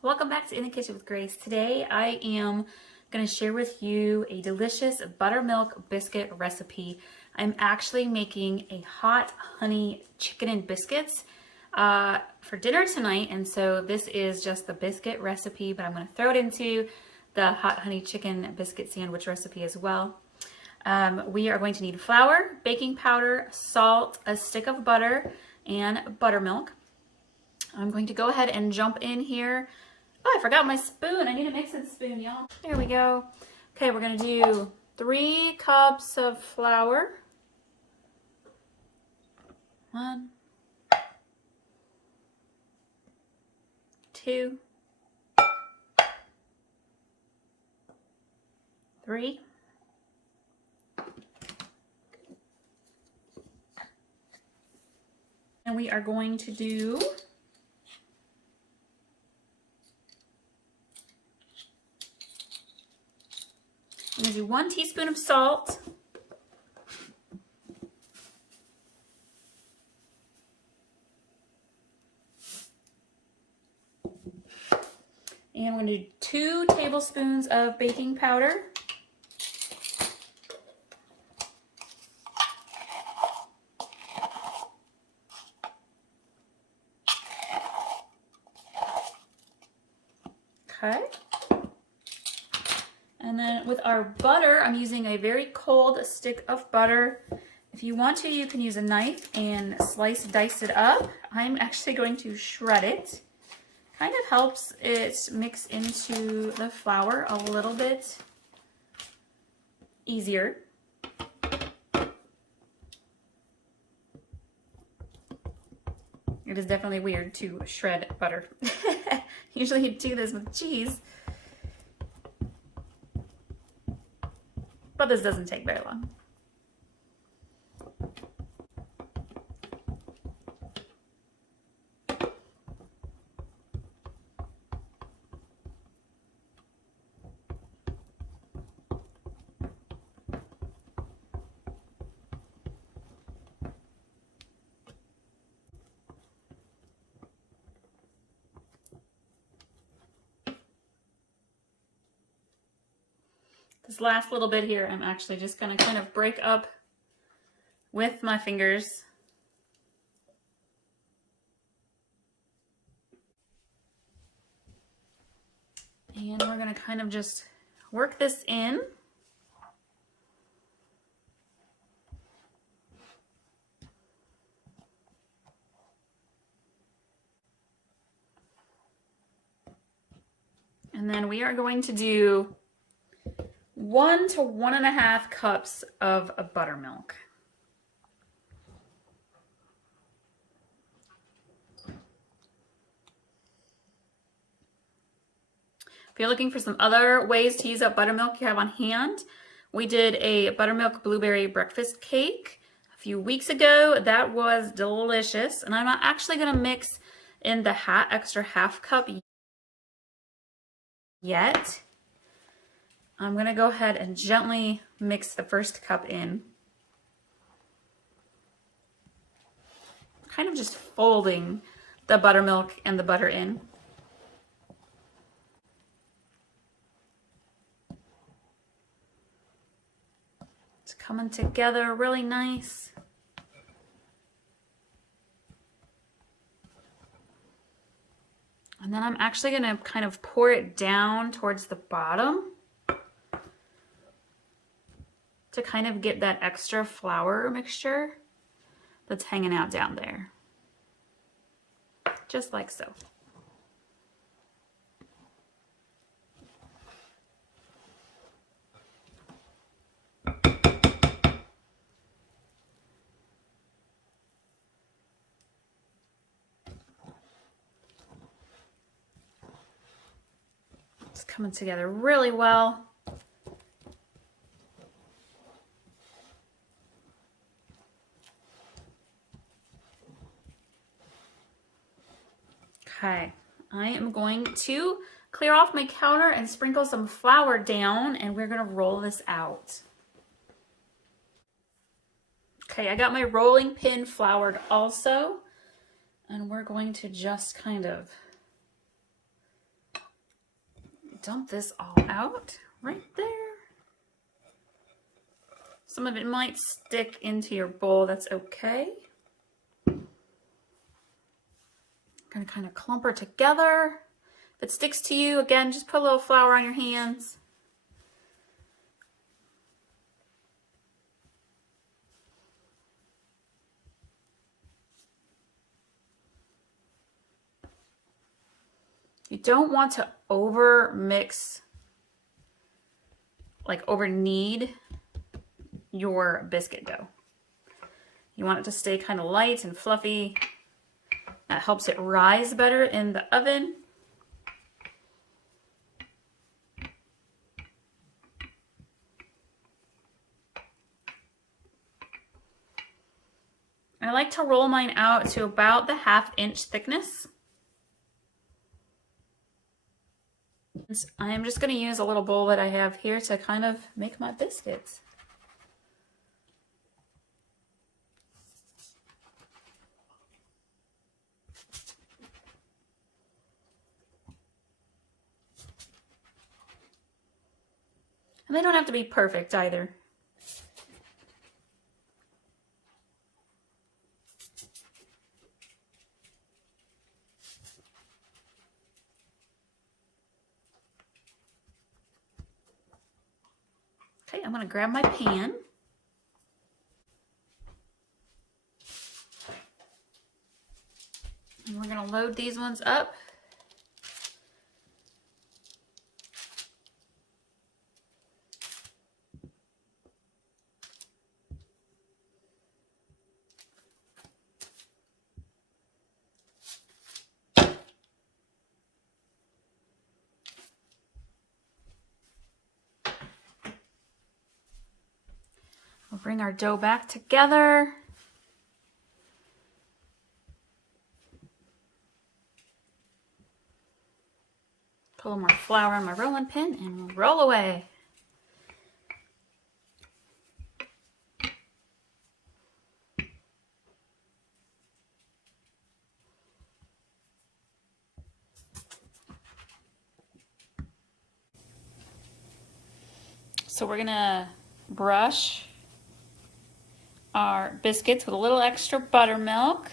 Welcome back to In the Kitchen with Grace. Today I am going to share with you a delicious buttermilk biscuit recipe. I'm actually making a hot honey chicken and biscuits for dinner tonight, and so this is just the biscuit recipe, but I'm going to throw it into the hot honey chicken biscuit sandwich recipe as well. We are going to need flour, baking powder, salt, a stick of butter, and buttermilk. I'm going to go ahead and jump in here. Oh, I forgot my spoon. I need a mixing spoon, y'all. There we go. Okay, we're going to do 3 cups of flour. 1, 2, 3. And we are going to do I'm going to do 1 teaspoon of salt. And we're going to do 2 tablespoons of baking powder. Okay. And then with our butter, I'm using a very cold stick of butter. If you want to, you can use a knife and dice it up. I'm actually going to shred it. Kind of helps it mix into the flour a little bit easier. It is definitely weird to shred butter. Usually you do this with cheese. But this doesn't take very long. This last little bit here, I'm actually just going to kind of break up with my fingers. And we're going to kind of just work this in. And then we are going to do 1 to 1.5 cups of buttermilk. If you're looking for some other ways to use up buttermilk you have on hand, we did a buttermilk blueberry breakfast cake a few weeks ago. That was delicious. And I'm not actually going to mix in the extra half cup yet. I'm going to go ahead and gently mix the first cup in. Kind of just folding the buttermilk and the butter in. It's coming together really nice. And then I'm actually going to kind of pour it down towards the bottom to kind of get that extra flour mixture that's hanging out down there. Just like so. It's coming together really well. Okay, I am going to clear off my counter and sprinkle some flour down, and we're going to roll this out. Okay, I got my rolling pin floured also, and we're going to just kind of dump this all out right there. Some of it might stick into your bowl, that's okay. Gonna kind of clump her together. If it sticks to you, again, just put a little flour on your hands. You don't want to over mix, like over knead your biscuit dough. You want it to stay kind of light and fluffy. That helps it rise better in the oven. I like to roll mine out to about the 1/2 inch thickness. I am just going to use a little bowl that I have here to kind of make my biscuits. And they don't have to be perfect either. Okay, I'm going to grab my pan. And we're going to load these ones up. We'll bring our dough back together. Put a little more flour on my rolling pin and roll away. So we're gonna brush our biscuits with a little extra buttermilk.